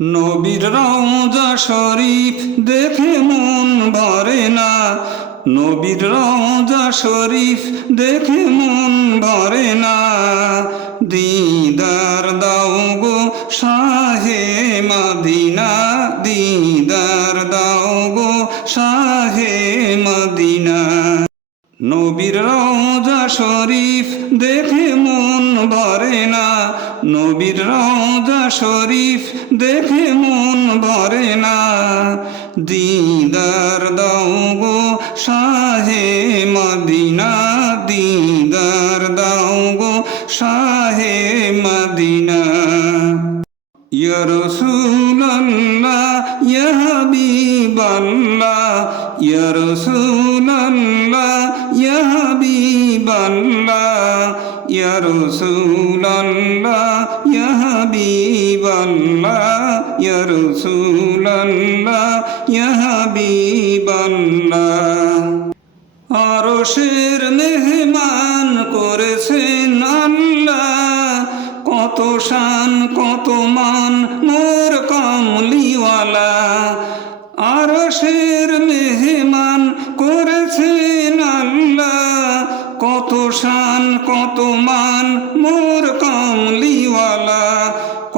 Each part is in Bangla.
নবীর রওজা শরীফ দেখে মন ভরে না, নবীর রওজা শরীফ দেখে মন ভরে না। দিদার দাও গো শাহে মদিনা, দিদার দাও গো শাহে মদিনা। নবীর রওজা শরীফ দেখে মন ভরে না, নবীর রওজা শরীফ দেখে মন ভরে না। দিদার দাও গো শাহে মদিনা, দিদার দাও গো শাহে মদিনা। ইয়া রাসূলুল্লাহ ইয়া হাবিবাল্লাহ, ইয়া রাসূলুল্লাহ ইয়া হাবিবাল্লাহ, ইয়া রাসূলুল্লাহ ইয়া হাবিবাল্লাহ, ইয়া রাসূলুল্লাহ ইয়া হাবিবাল্লাহ। আরশের মেহমান করেছেন আল্লাহ, কত শান কত মান মোর কামলিওয়ালা। আরশের মেহমান করেছেন আল্লাহ, কত শান কত মান মোর কামলিওয়ালা,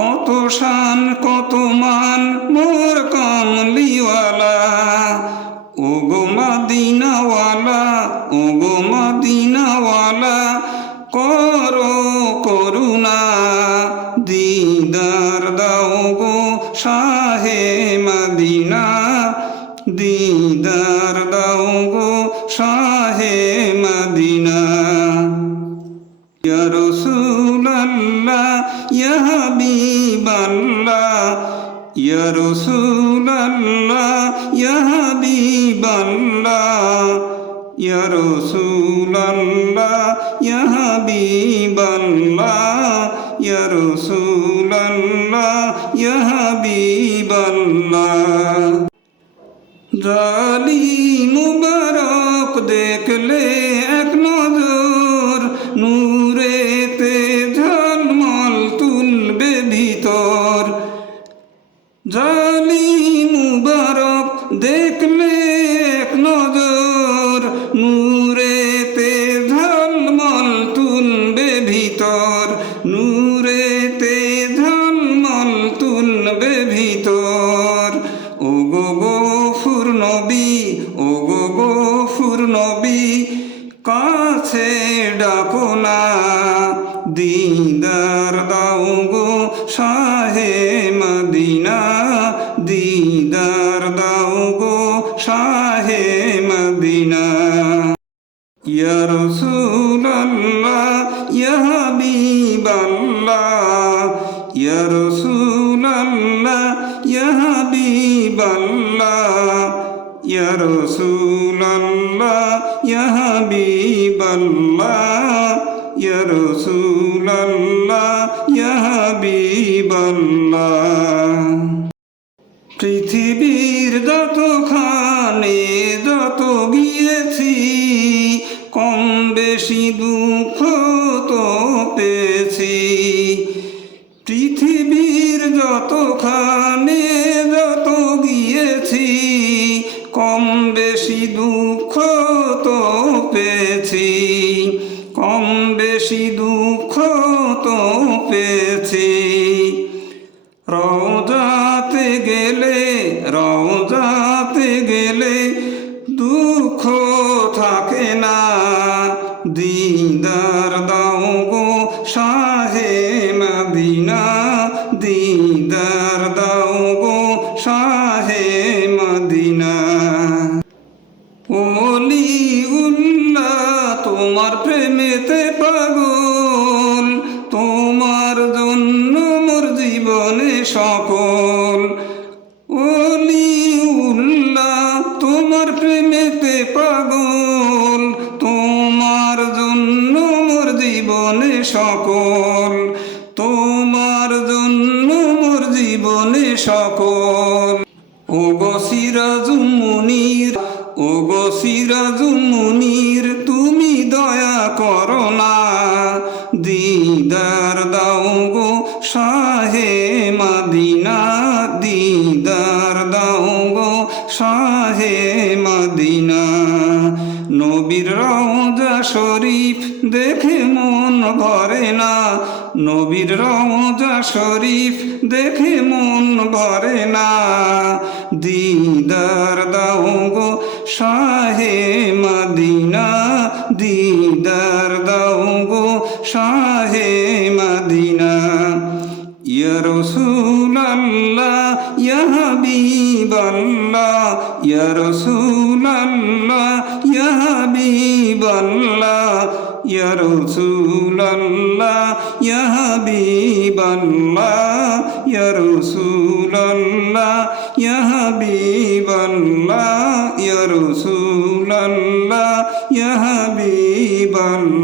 কত শান কত মান মোর কামলিওয়ালা। ওগো মদিনাওয়ালা, ওগো মদিনাওয়ালা, করো করুণা। দিদার দাও গো শাহে মদিনা, দিদার দাও গো শাহে মদিনা। ইয়া রাসূলুল্লাহ ইয়া হাবিবাল্লাহ, ইয়া রাসূলুল্লাহ ইয়া হাবিবাল্লাহ, ইয়া রাসূলুল্লাহ ইয়া হাবিবাল্লাহ, ইয়া রাসূলুল্লাহ ইয়া হাবিবাল্লাহ। জালি মুবারক দেখলে এক নজর, নূরেতে ঝলমল তুলবে ভিতর। জালি মুবারক দেখলে এক নজর, নূরেতে ঝলমল তুলবে ভিতর, নূরেতে ঝলমল তুলবে ভিতর। ওগো গফুর নবী, ওগো গফুর নবী, কাছে ডাকো না। দিদার দাও গো শাহে মদিনা, দিদার দাও গো শাহে মদিনা। ইয়া রাসূলুল্লাহ ইয়া হাবিবাল্লাহ, ইয়া রাসূলুল্লাহ ইয়া হাবিবাল্লাহ, ইয়া রাসূলুল্লাহ ইয়া হাবিবাল্লাহ, ইয়া রাসূলুল্লাহ ইয়া হাবিবাল্লাহ। পৃথিবীর যতখানে যত গিয়েছি, কম বেশি দুঃখ তো পেয়েছি। পৃথিবীর যতখানে যত গিয়েছি, কম বেশি দুঃখ তো পেয়েছি, কম বেশি দুঃখ তো পেয়েছি। রওজাতে গেলে, রওজাতে গেলে দুঃখ থাকে না। দিদার দাও গো শাহে মদিনা, দিদার দাও গো শাহে মদিনা। ওলিউল্লাহ তোমার প্রেমেতে পাগল, তোমার জন্য মোর জীবনে সকল। ওলিউল্লাহ তোমার প্রেমেতে পাগল, তোমার জন্য মোর জীবনে সকল, তোমার জন্য মোর জীবনে সকল। ওগো সিরাজুল মুনির, ওগো সিরাজুল মুনির, তুমি দয়া করো না। দিদার দাও গো শাহে মদিনা, ভরে না, নবীর রওজা শরীফ দেখে মন ভরে না। দিদার দাও গো শাহে মদিনা, দিদার দাও গো শাহে মদিনা। ইয়া রাসূলাল্লাহ ইয়া হাবিবাল্লাহ, ইয়া রাসূলাল্লাহ ইয়া হাবিবাল্লাহ, ইয়া রাসূলাল্লাহ ইয়া হাবিবাল্লাহ, ইয়া রাসূলাল্লাহ ইয়া হাবিবাল্লাহ, ইয়া রাসূলাল্লাহ ইয়া হাবিবাল্লাহ।